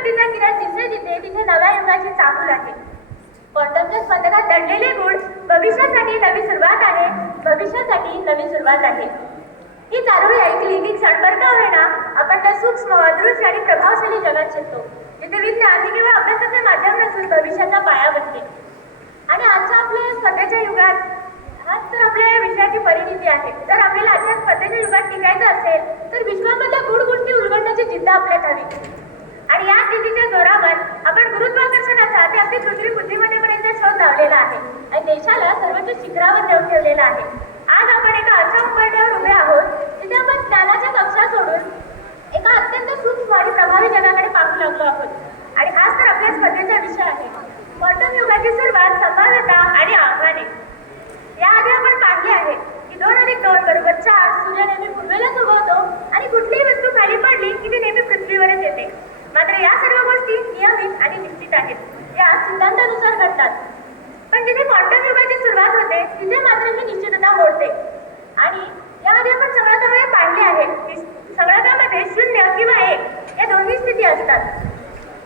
भक्तीचा किरण जिथे जिथे तिथे नव्या युगाची चाहूल आहे. क्वांटमच्या स्पंदनात दडलेले गुण भविष्यासाठी नवी सुरुवात आहे, भविष्यासाठी नवी सुरुवात आहे. ही चारोळी ऐकली की क्षणभर का होईना आपण त्या सूक्ष्म अदृश्य आणि प्रभावशाली जगात शिरतो, जिथे विज्ञान हे केवळ अभ्यासाचे माध्यम नसून भविष्याचा पाया बनते. आणि आजच्या आपल्या स्पर्धेच्या युगात हाच तर आपल्या विषयाची परिणिती आहे. जर आपल्याला आजच्या स्पर्धेच्या युगात टिकायचं असेल तर विश्वामधल्या गूढ गोष्टी उलगडण्याची जिद्द आपल्यात हवी. आणि या जिद्दीच्या जोरावर आपण गुरुत्वाकर्षणाचा ते अगदी कृत्रिम बुद्धिमत्तेपर्यंत शोध लावलेला आहे आणि देशाला सर्वोच्च शिखरावर नेऊन ठेवलेला आहे. आज आपण एका अशा उंबरठ्यावर उभे आहोत जिथे आपण ज्ञानाच्या कक्षा सोडून एका अत्यंत सूक्ष्म आणि प्रभावी जगाकडे पाहू लागलो आहोत. आणि हाच तर आपल्या स्पर्धेचा विषय आहे, क्वांटम युगाची सुरुवात, संभाव्यता आणि आव्हाने. याआधी आपण पाहिले आहे की 2+2=4 सूर्य नेहमी पूर्वेलाच उगवतो आणि कुठलीही वस्तू खाली पडली की ती नेहमी पृथ्वीवरच येते. मात्र या सर्व गोष्टी नियमित आणि निश्चित आहेत, या सिद्धांतानुसार घडतात. पण जिथे क्वांटम युगाची सुरुवात होते तिथे मात्र ही निश्चितता मोडते. आणि याआधी आपण संगणकामध्ये पाहिले आहे की संगणकामध्ये 0 किंवा 1 या दोन्ही स्थिती असतात.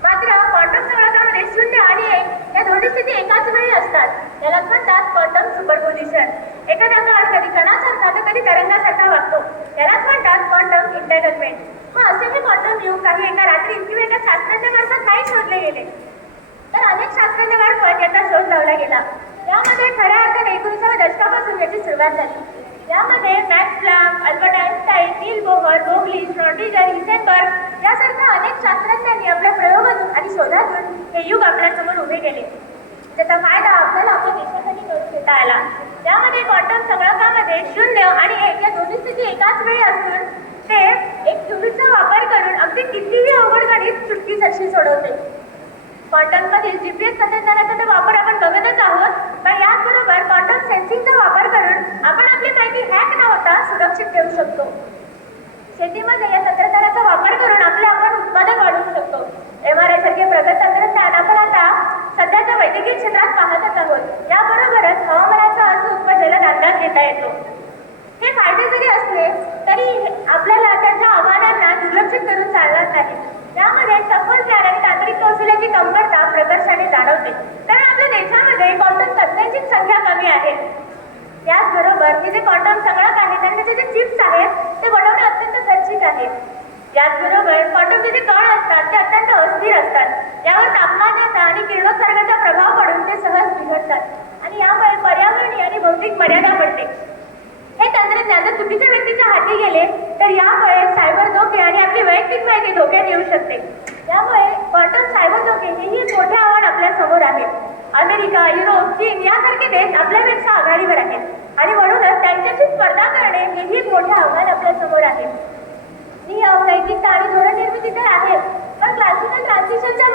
मात्र क्वांटम संगणकामध्ये 0 आणि 1 या दोन्ही स्थिती एकाच वेळी असतात. यालाच म्हणतात क्वांटम सुपरपोजिशन. एखादा कण कधी कणासारखा तर कधी तरंगासारखा वागतो, यालाच म्हणतात क्वांटम इंटॅगलमेंट. मग असे हे क्वांटम युग काही एका रात्रीत किंवा एका शास्त्रज्ञामार्फत नाही शोधले गेले, तर अनेक शास्त्रज्ञांमार्फत याचा शोध लावला गेला. यामध्ये खऱ्या अर्थाने 19व्या दशकापासून याची सुरुवात झाली. यामध्ये मॅक्स प्लँक, अल्बर्ट आइन्स्टाईन, नील बोहर, बोगली, श्रोडिंगर, हिसेनबर्ग यासारख्या अनेक शास्त्रज्ञांनी आपल्या प्रयोगातून आणि शोधातून हे युग आपल्यासमोर उभे केले. त्याचा फायदा आपल्याला आपल्या देशासाठी करून घेता आला. यामध्ये क्वांटम संगणकामध्ये 0 आणि 1 या दोन्ही स्थिती एकाच वेळी असून ते एक क्यूबिटचा वापर करून अगदी कितीही अवघड गणित चुटकीसरशी सोडवते. क्वांटममधील GPS तंत्रज्ञानाचा वापर आपण बघतच आहोत, पण याचबरोबर क्वांटम सेन्सिंगचा वापर करून आपण आपली माहिती हॅक न होता सुरक्षित ठेवू शकतो. शेतीमध्ये या तंत्रज्ञानाचा वापर करून आपण उत्पादन वाढवू शकतो. MRI सारखे प्रगत तंत्रज्ञान आपण आता सध्याच्या वैद्यकीय क्षेत्रात पाहतच आहोत. याबरोबरच हवामानाचा अचूक व जलद अंदाज घेता येतो. हे फायदे जरी असले तरी आपल्याला त्यांच्या आव्हानांना दुर्लक्षित करून चालणार नाही. यामध्ये सखोल ज्ञान आणि तांत्रिक कौशल्याची कमतरता प्रकर्षाने जाणवते, कारण आपल्या देशामध्ये क्वांटम तज्ञांची संख्या कमी आहे. याचबरोबर हे जे क्वांटम संगणक आहेत त्यांचे जे चिप्स आहेत ते बनवणे अत्यंत खर्चिक आहे. याचबरोबर क्वांटमचे जे कण असतात ते अत्यंत अस्थिर असतात. यावर तापमानाचा आणि किरणोत्सर्गाचा प्रभाव पडून ते सहज बिघडतात आणि यामुळे पर्यावरणीय आणि भौतिक मर्यादा पडते. हे तंत्रज्ञान जर चुकीच्या व्यक्तीच्या हाती गेले तर यामुळे सायबर धोके आणि आपली वैयक्तिक माहिती धोक्यात येऊ शकते. यामुळे क्वांटम सायबर धोके हेही एक मोठे आव्हान आपल्या समोर आहे. अमेरिका, युरोप, चीन यासारखे देश आपल्यापेक्षा आघाडीवर आहेत आणि म्हणूनच त्यांच्याशी स्पर्धा करणे हेही एक मोठे आव्हान आपल्या समोर आहे. नियम, नैतिकता आणि धोरण निर्मिती तर आहे, पण क्लासिकल ट्रान्झिशनच्या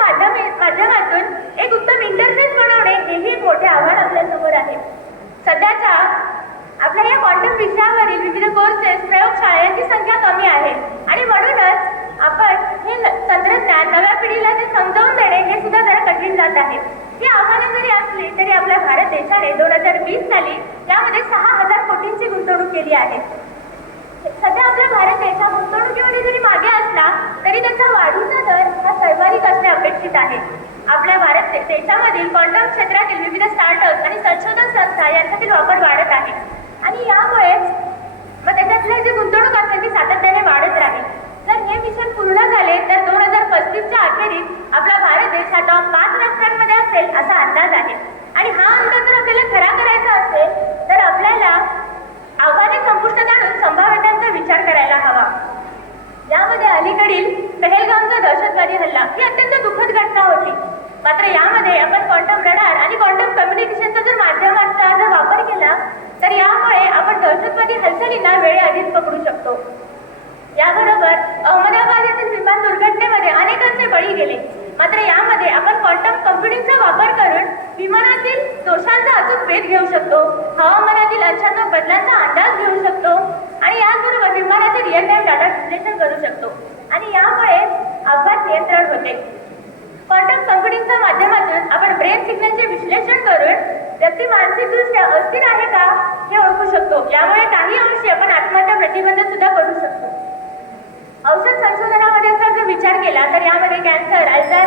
माध्यमातून एक उत्तम इंटरफेस बनवणे हेही एक मोठे आव्हान आपल्या समोर आहे. सध्याच्या आपल्या या क्वांटम विषयावरील विविध कोर्सेस, प्रयोगशाळा यांची संख्या कमी आहे आणि म्हणूनच आपण हे तंत्रज्ञान नव्या पिढीला ते समजावून देणे हे सुद्धा जरा कठीण जात आहे. ही आव्हाने जरी असली तरी आपल्या भारत देशाने 2020 साली यामध्ये 6,000 कोटींची गुंतवणूक केली आहे. सध्या आपला भारत देश हा गुंतवणुकीमध्ये जरी मागे असला तरी त्याचा वाढीचा दर हा सर्वाधिक असणे अपेक्षित आहे. आपल्या भारत देशामधील क्वांटम क्षेत्रातील विविध स्टार्टअप आणि संशोधन संस्था यांच्यातील वापर वाढत आहे आणि यामुळेच मग त्याच्यातले जे गुंतवणूक असेल ती सातत्याने वाढत राहील. जर हे मिशन पूर्ण झाले तर 2035च्या अखेरीस आपला भारत देश हा टॉप 5 राष्ट्रांमध्ये असेल असा अंदाज आहे. आणि हा अंदाज जर आपल्याला खरा करायचा असेल तर आपल्याला आव्हाने संपुष्टात आणून संभाव्यतांचा विचार करायला हवा. यामध्ये अलीकडील पहलगामचा दहशतवादी हल्ला ही अत्यंत दुःखद घटना होती. मात्र यामध्ये आपण क्वांटम रडार आणि क्वांटम कम्युनिकेशनचा जर माध्यमाचा जर वापर केला तर यामुळे आपण दहशतवादी हालचालींना वेळेआधीच पकडू शकतो. याबरोबर अहमदाबाद येथील विमान दुर्घटनेमध्ये अनेकांचे बळी गेले. मात्र यामध्ये आपण क्वांटम कम्प्युटिंगचा वापर करून विमानातील दोषांचा अचूक वेध घेऊ शकतो, हवामानातील अचानक बदलांचा अंदाज घेऊ शकतो आणि याचबरोबर विमानाचे रिअल टाइम डाटा विश्लेषण करू शकतो आणि यामुळे अपघात नियंत्रण होते. क्वांटम कम्प्युटिंगच्या माध्यमातून आपण ब्रेन सिग्नलचे विश्लेषण करून व्यक्ती मानसिकदृष्ट्या अस्थिर आहे का हे ओळखू शकतो. यामुळे काही अंशी आपण आत्महत्या प्रतिबंध सुद्धा करू शकतो. औषध संशोधनामध्ये जर विचार केला तर यामध्ये कॅन्सर, अल्झायमर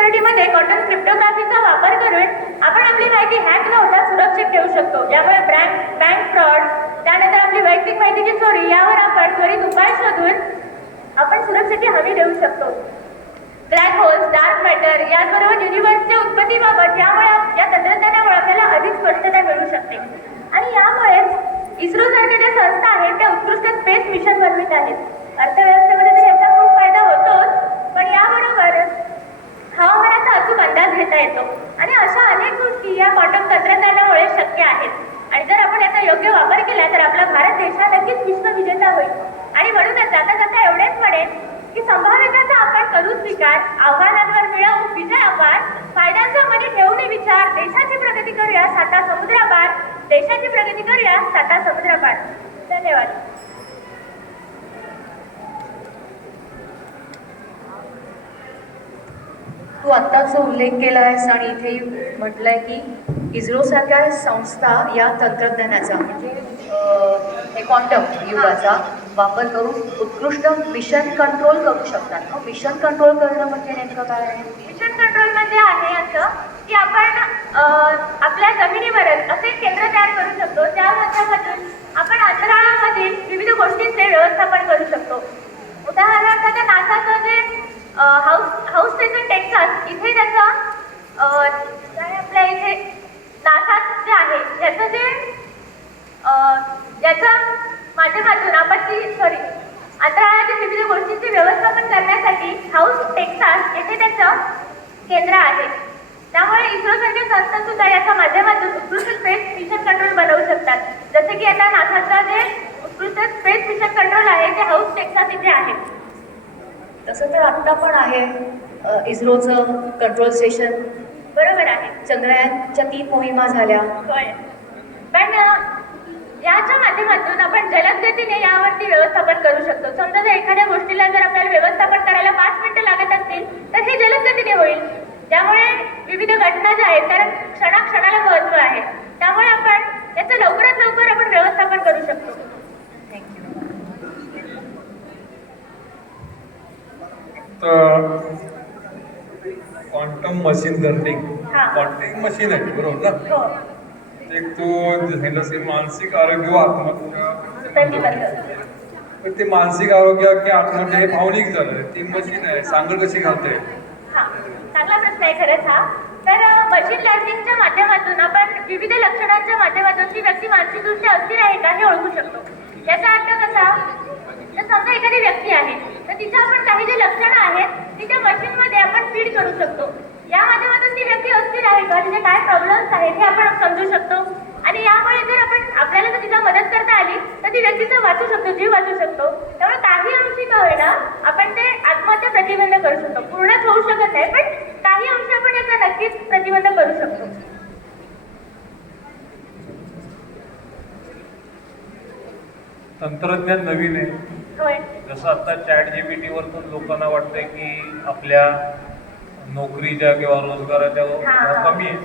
सिक्युरिटीमध्ये क्वांटम क्रिप्टोग्राफीचा वापर करून आपण आपली माहिती हॅक न होता सुरक्षित ठेवू शकतो. यामुळे बँक फ्रॉड, त्यानंतर आपली वैयक्तिक माहितीची चोरी यावर आपण त्वरित उपाय शोधून आपण सुरक्षेची हमी देऊ शकतो. ब्लॅक होल्स, डार्क मॅटर याचबरोबर युनिव्हर्सच्या उत्पत्तीबाबत या तंत्रज्ञानामुळे आपल्याला अधिक स्पष्टता मिळू शकते. आणि यामुळेच इस्रो सारख्या ज्या संस्था आहेत त्या उत्कृष्ट स्पेस मिशन बनवित आहेत. अर्थव्यवस्थेमध्ये तर याचा खूप फायदा होतोच, पण याबरोबरच हवामानाचा अचूक अंदाज घेता येतो. आणि अशा अनेक गोष्टी या क्वांटम तंत्रज्ञानामुळे शक्य आहेत. आणि जर आपण याचा योग्य वापर केला तर आपला भारत देश हा नक्कीच विश्वविजेता होईल. आणि म्हणूनच जाता जाता एवढेच म्हणेन की संभाव्यतेचा आपण करू स्वीकार, आव्हानांवर मिळवू विजय अपार, फायद्यांचा मध्ये ठेवून विचार, देशाची प्रगती करूया साता समुद्रापार, देशाची प्रगती करूया साता समुद्रापार. धन्यवाद. तू आत्ताच जो उल्लेख केला आहेस आणि इथे म्हटलंय की इस्रो सारख्या संस्था या तंत्रज्ञानाचा म्हणजे हे क्वांटम युगाचा वापर करून उत्कृष्ट मिशन कंट्रोल करू शकतात. मिशन कंट्रोल करणं म्हणजे नेमकं काय आहे? मिशन कंट्रोल म्हणजे आहे असं की आपण आपल्या जमिनीवरच असे केंद्र तयार करू शकतो त्या माध्यमातून आपण अंतराळामधील विविध गोष्टींचे व्यवस्थापन करू शकतो. उदाहरणार्थ नासाचं जे हाऊस स्टेशन टेक्सास इथे त्याचं आपल्या इथे नासा जे आहे याच्या माध्यमातून अंतराळातील विविध गोष्टींचे व्यवस्थापन करण्यासाठी हाऊस टेक्सास येथे त्याचं केंद्र आहे. त्यामुळे इस्रो सारख्या संस्था सुद्धा याच्या माध्यमातून उत्कृष्ट स्पेस मिशन कंट्रोल बनवू शकतात. जसे की आता नासाचा जे उत्कृष्ट स्पेस मिशन कंट्रोल आहे ते हाऊस टेक्सास इथे आहे. तसं तर आत्ता पण आहे इस्रोचं कंट्रोल स्टेशन. बरोबर आहे. चंद्रयानच्या 3 मोहिमा झाल्या. होय, पण याच्या माध्यमातून आपण जलद गतीने यावरती व्यवस्थापन करू शकतो. समजा जर एखाद्या गोष्टीला जर आपल्याला व्यवस्थापन करायला 5 मिनिटं लागत असतील तर हे जलद गतीने होईल. त्यामुळे विविध घटना ज्या आहेत कारण क्षणाक्षणाला महत्त्व आहे. त्यामुळे आपण याचं लवकरात लवकर आपण व्यवस्थापन करू शकतो. Quantum machine learning quantum machine आहे बरोबर ना? हो. एक तो मानसिक आरोग्य व आत्महत्या, पण ते मानसिक आरोग्य की आत्महत्या हे भावनिक झालं. ती मशीन आहे सांगड कशी घालते? चांगला प्रश्न आहे खरंच हा. तर मशीन लर्निंगच्या माध्यमातून आपण विविध लक्षणांच्या माध्यमातून ती व्यक्ती मानसिकदृष्ट्या अस्थिर आहे का हे ओळखू शकतो. याचा अर्थ कसा, तर समजा एखादी व्यक्ती आहे तर तिच्या आपण काही जे लक्षणं आहेत ती त्या मशीनमध्ये आपण फीड करू शकतो. या माध्यमातून ती व्यक्ती अस्थिर आहे का, तिचे काय प्रॉब्लेम्स आहेत हे आपण समजू शकतो. आणि यामुळे जर आपल्याला जर तिला मदत करता आली तर ती व्यक्तीचा वाचू शकतो, जीव वाचू शकतो. त्यामुळे काही अंशी का होईना आपण ते आत्महत्या प्रतिबंध करू शकतो. पूर्णच होऊ शकत नाही पण काही अंशी आपण याचा नक्कीच प्रतिबंध करू शकतो. तंत्रज्ञान नवीन आहे. होय. जसं आता ChatGPT वर पण लोकांना वाटतंय की आपल्या नोकरीच्या किंवा रोजगाराच्या कमी आहे.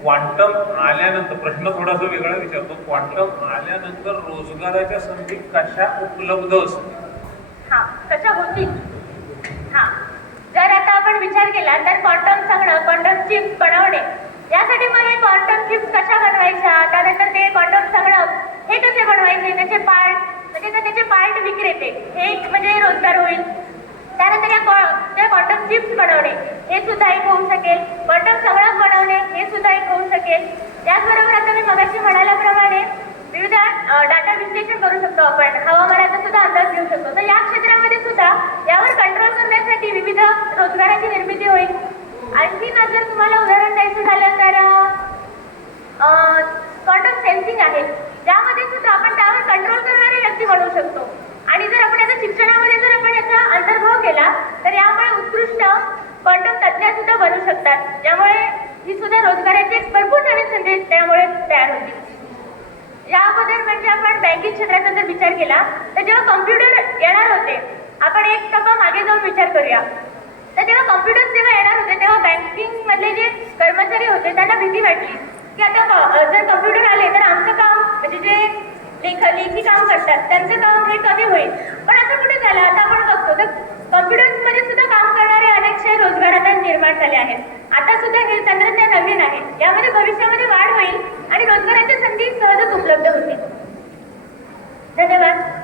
क्वांटम आल्यानंतर प्रश्न थोडासा वेगळा विचारतो. क्वांटम आल्यानंतर रोजगाराच्या संधी कशा उपलब्ध असतील? कशा होतील? जर आता आपण विचार केला तर क्वांटम संगणक, क्वांटम चिप्स बनवणे यासाठी मग हे क्वांटम चिप्स कशा बनवायच्या, त्यानंतर ते क्वांटम संगणक हे कसे बनवायचे, त्याचे पार्ट विक्रेते हे एक म्हणजे रोजगार होईल. त्यानंतर या क्वांटम चिप्स बनवणे हे सुद्धा एक होऊ शकेल. क्वांटम संगणक बनवणे हे सुद्धा एक होऊ शकेल. त्याचबरोबर आता मी मगाशी म्हणाल्याप्रमाणे विविध डाटा विश्लेषण करू शकतो. आपण हवामानाचा सुद्धा अंदाज घेऊ शकतो. तर या क्षेत्रामध्ये सुद्धा यावर कंट्रोल करण्यासाठी विविध रोजगाराची निर्मिती होईल. आणखी जर तुम्हाला उदाहरण द्यायचं झालं तर क्वांटम सेन्सिंग आहे, ज्यामध्ये सुद्धा आपण त्यावर कंट्रोल करणारे व्यक्ती बनवू शकतो. आणि जर आपण याचा शिक्षणामध्ये जर आपण याचा अंतर्भाव केला तर यामुळे उत्कृष्ट क्वांटम तज्ज्ञ सुद्धा बनू शकतात. त्यामुळे ही सुद्धा रोजगाराची भरपूर नवीन संधी त्यामुळे तयार होतील. याबद्दल म्हणजे आपण बँकिंग क्षेत्राचा जर विचार केला तर जेव्हा कम्प्युटर येणार होते, आपण एक टप्पा मागे जाऊन विचार करूया. तर तेव्हा कम्प्युटर्स जेव्हा येणार होते तेव्हा बँकिंग मधले जे कर्मचारी होते त्यांना भीती वाटली की आता जर कम्प्युटर आले तर आमचं काम म्हणजे जे लेखी काम करतात त्यांचं काम हे कमी होईल. पण असं कुठे झालं, आता आपण बघतो तर कम्प्युटर्समध्ये सुद्धा काम करणारे अनेकशे रोजगार आता निर्माण झाले आहेत. आता सुद्धा हे तंत्रज्ञान नवीन आहे. यामध्ये भविष्यामध्ये वाढ होईल आणि रोजगाराच्या संधी सहजच उपलब्ध होतील. धन्यवाद.